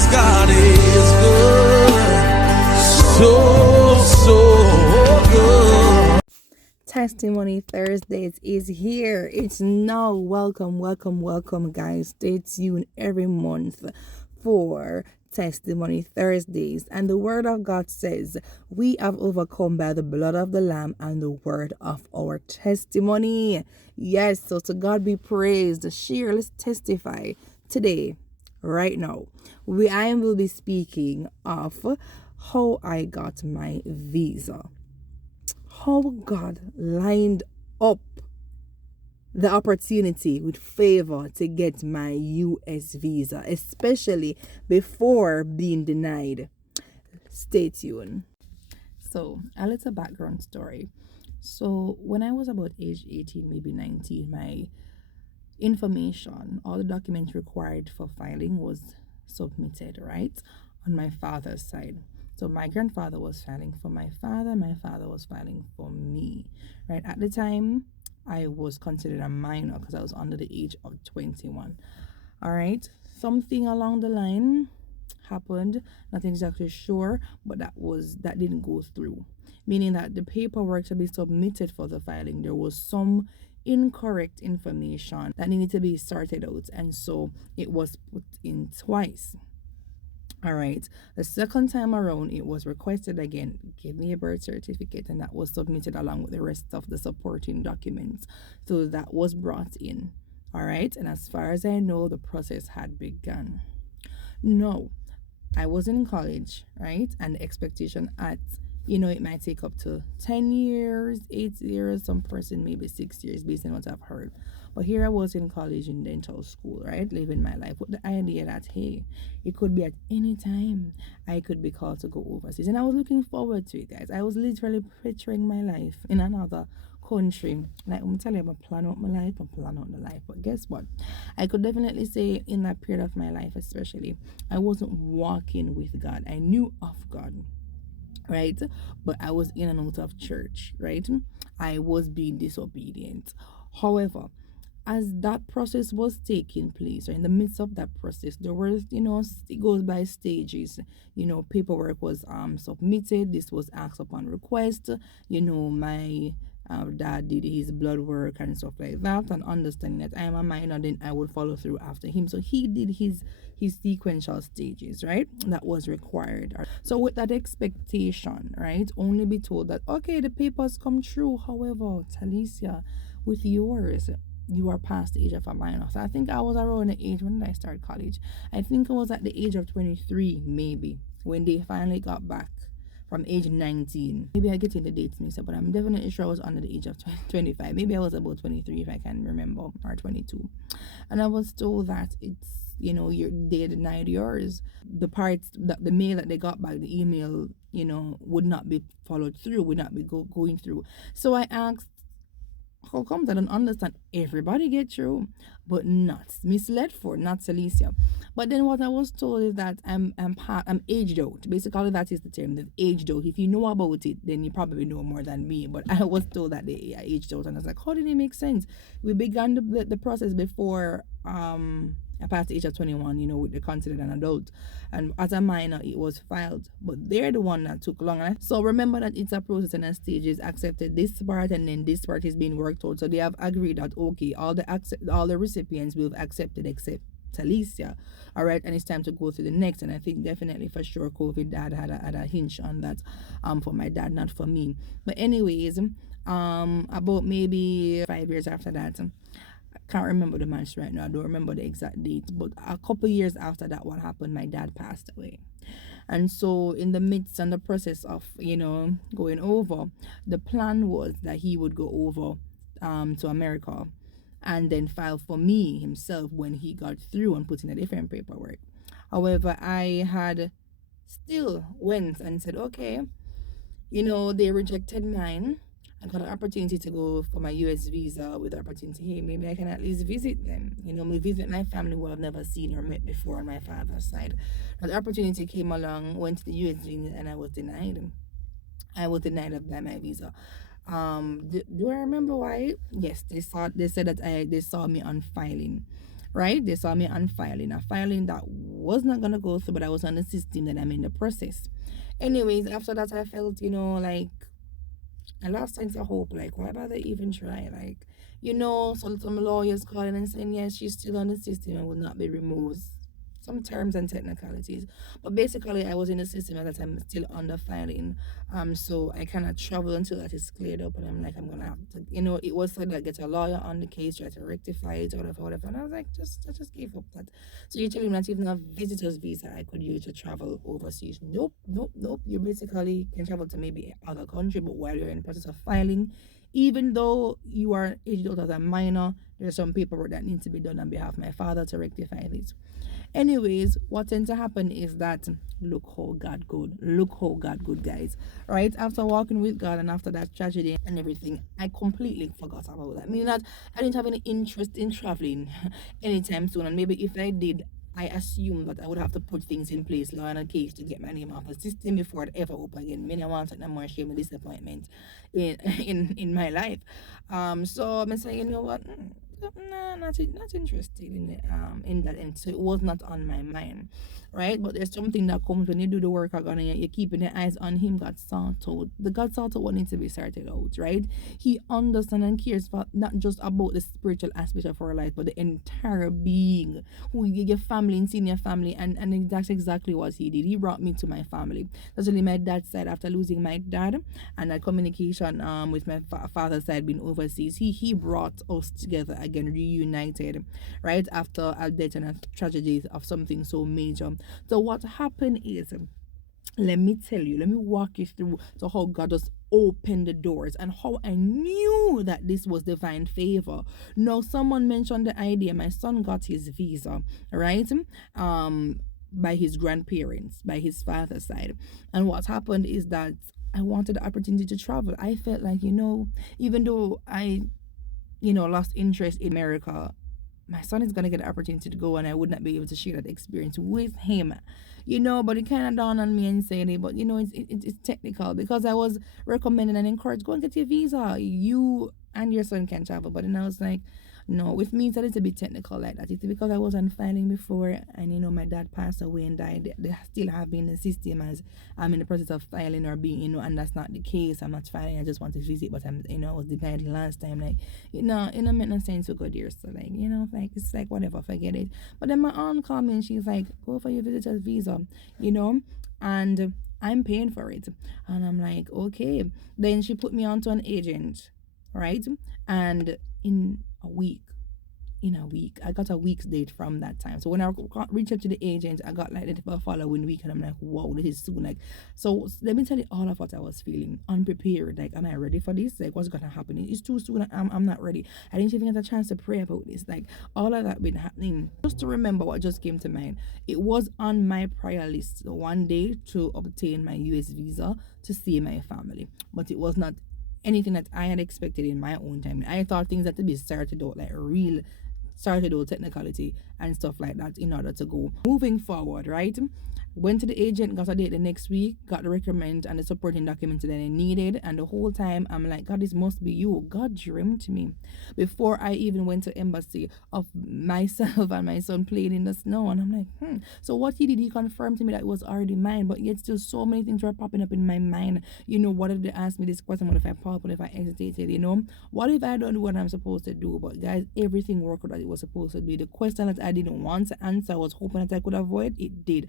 'cause God is good, so good. Testimony Thursdays is here. It's now. Welcome, guys. Stay tuned every month for Testimony Thursdays. And the Word of God says, we have overcome by the blood of the Lamb and the word of our testimony. Yes, so to God be praised. Share, let's testify today, right now. I will be speaking of how I got my visa. How God lined up the opportunity with favor to get my US visa, especially before being denied. Stay tuned. So, a little background story. So, when I was about age 18, maybe 19, my information, all the documents required for filing was submitted, right? On my father's side. So my grandfather was filing for my father was filing for me, right? At the time, I was considered a minor because I was under the age of 21. All right. Something along the line happened, not exactly sure, but that didn't go through. Meaning that the paperwork to be submitted for the filing, there was some incorrect information that needed to be sorted out, and so it was put in twice. All right. The second time around, it was requested again, give me a birth certificate, and that was submitted along with the rest of the supporting documents. So that was brought in. All right. And as far as I know, the process had begun. No, I was in college, right? And the expectation it might take up to 10 years, 8 years, some person maybe 6 years based on what I've heard. But here I was in college in dental school, right? Living my life with the idea that, hey, it could be at any time I could be called to go overseas. And I was looking forward to it, guys. I was literally picturing my life in another country. Like I'm telling you, I plan out my life, I plan out the life. But guess what? I could definitely say in that period of my life, especially, I wasn't walking with God. I knew of God, right? But I was in and out of church, right? I was being disobedient. However, as that process was taking place, or in the midst of that process, there was, it goes by stages. Paperwork was submitted. This was asked upon request. My dad did his blood work and stuff like that, and understanding that I am a minor, then I would follow through after him. So he did his sequential stages, right? That was required. So with that expectation, right, only be told that, okay, the papers come true. However, Talicia, with yours, you are past the age of a minor. So I think I was around the age, when did I start college? I think I was at the age of 23, maybe, when they finally got back from age 19. Maybe I get in the dates mixed up, but I'm definitely sure I was under the age of 25. Maybe I was about 23 if I can remember, or 22. And I was told that it's, they denied yours. The parts, the mail that they got back, the email, would not be followed through, would not be going through. So I asked, how comes I don't understand? Everybody get through, but not misled for, not Celicia. But then what I was told is that I'm aged out. Basically, that is the term. They've aged out. If you know about it, then you probably know more than me. But I was told that they are aged out, and I was like, how did it make sense? We began the process before I passed the age of 21, with the considered an adult. And as a minor, it was filed. But they're the one that took long. So remember that it's a process and a stages. Accepted this part, and then this part is being worked out. So they have agreed that, okay, all the recipients will have accepted except Talicia. All right, and it's time to go to the next. And I think definitely for sure COVID dad had a hinge on that, for my dad, not for me. But anyways, about maybe 5 years after that, can't remember the months right now. I don't remember the exact date, but a couple years after that, what happened, my dad passed away. And so in the midst and the process of, going over, the plan was that he would go over to America and then file for me himself when he got through and put in a different paperwork. However, I had still went and said, okay, they rejected mine. I got an opportunity to go for my US visa with the opportunity, hey, maybe I can at least visit them. Me visit my family who I've never seen or met before on my father's side. But the opportunity came along, went to the US visa, and I was denied. I was denied of my visa. Do I remember why? Yes, they said that they saw me unfiling. right? They saw me on filing, a filing that was not gonna go through, but I was on the system that I'm in the process. Anyways, after that, I felt, like I lost sense of hope. Like, why bother even try? Like, so some lawyers calling and saying, yes, she's still on the system and will not be removed. Some terms and technicalities. But basically, I was in the system at that time, still under filing. So I cannot travel until that is cleared up. And I'm like, I'm going to have to, it was said that get a lawyer on the case, try to rectify it, or whatever, whatever. And I was like, I just gave up that. So you're telling me not even a visitor's visa I could use to travel overseas? Nope, nope, nope. You basically can travel to maybe other country, but while you're in the process of filing, even though you are aged out as a minor, there's some paperwork that needs to be done on behalf of my father to rectify this. Anyways, what tends to happen is that look how God good. Look how God good, guys. Right? After walking with God and after that tragedy and everything, I completely forgot about that. Meaning that I didn't have any interest in traveling anytime soon. And maybe if I did, I assume that I would have to put things in place, law and a case, to get my name off the system before it ever open again. Many want no more shame and disappointment in in my life. So I'm saying, you know what? Nah, not interested in it, in that end. So it was not on my mind, right? But there's something that comes when you do the work again and you're keeping your eyes on him. God sort out the God sort out what needs to be sorted out, right? He understands and cares for not just about the spiritual aspect of our life, but the entire being, who your family and senior family, and that's exactly what he did. He brought me to my family. That's really my dad's side. After losing my dad and that communication with my father's side being overseas, he brought us together again, reunited, right, after a death and a tragedy of something so major. So what happened is, let me tell you, let me walk you through to how God just opened the doors and how I knew that this was divine favor. Now, someone mentioned the idea. My son got his visa, right? By his grandparents, by his father's side. And what happened is that I wanted the opportunity to travel. I felt like, even though I, lost interest in America, my son is gonna get the opportunity to go, and I would not be able to share that experience with him, But it kind of dawned on me and said it, but it's technical because I was recommended and encouraged, go and get your visa. You and your son can travel, but then I was like, no, with me it's a little bit technical like that. It's because I wasn't filing before, and my dad passed away and died. They still have been in the system as I'm in the process of filing or being, and that's not the case. I'm not filing. I just want to visit, but I'm, I was denied last time. Like, it don't make no sense to go there. So like, like it's like whatever, forget it. But then my aunt called me and she's like, go for your visitor's visa, and I'm paying for it. And I'm like, okay. Then she put me onto an agent, right? And in a week I got a week's date from that time. So when I reached out to the agent, I got like the following week, and I'm like, whoa, this is soon. Like, so let me tell you all of what I was feeling. Unprepared. Like, am I ready for this? Like, what's gonna happen? It's too soon. I'm not ready. I didn't even get a chance to pray about this. Like, all of that been happening. Just to remember what just came to mind, it was on my prior list one day to obtain my US visa to see my family, but it was not anything that I had expected in my own time. I thought things had to be started out, like real started out technicality and stuff like that, in order to go moving forward, right? Went to the agent, got a date the next week, got the recommend and the supporting documents that I needed, and the whole time I'm like, God, this must be you. God dreamed to me before I even went to embassy of myself and my son playing in the snow, and I'm like, So what he did, he confirmed to me that it was already mine, but yet still so many things were popping up in my mind. What if they asked me this question? What if I popped? What if I hesitated? What if I don't do what I'm supposed to do? But guys, everything worked out as it was supposed to be. The question that I didn't want to answer, I was hoping that I could avoid, it did.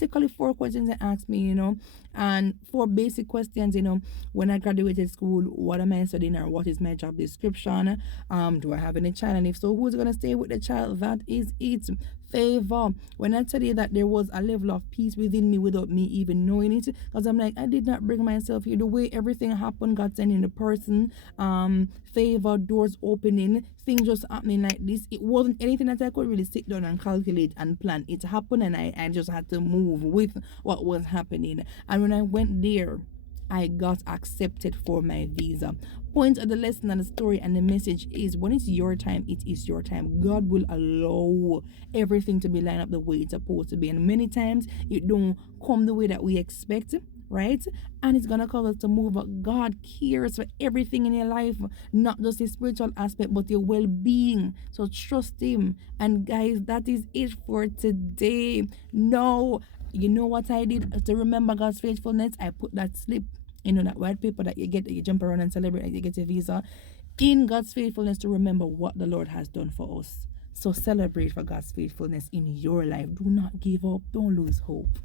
Basically 4 questions they asked me, and 4 basic questions, when I graduated school, what am I studying, or what is my job description? Do I have any child, and if so, who's gonna stay with the child? That is it. Favor. When I tell you that there was a level of peace within me without me even knowing it, because I'm like, I did not bring myself here. The way everything happened, God sending the person, favor, doors opening, things just happening like this. It wasn't anything that I could really sit down and calculate and plan. It happened, and I just had to move with what was happening. And when I went there, I got accepted for my visa. Point of the lesson and the story and the message is, when it's your time, it is your time. God will allow everything to be lined up the way it's supposed to be. And many times it don't come the way that we expect. right? And it's gonna cause us to move up. God cares for everything in your life, not just the spiritual aspect, but your well-being. So trust Him. And guys, that is it for today. No, you know what I did to remember God's faithfulness? I put that slip, that white paper that you get, you jump around and celebrate, and you get your visa, in God's faithfulness, to remember what the Lord has done for us. So celebrate for God's faithfulness in your life. Do not give up. Don't lose hope.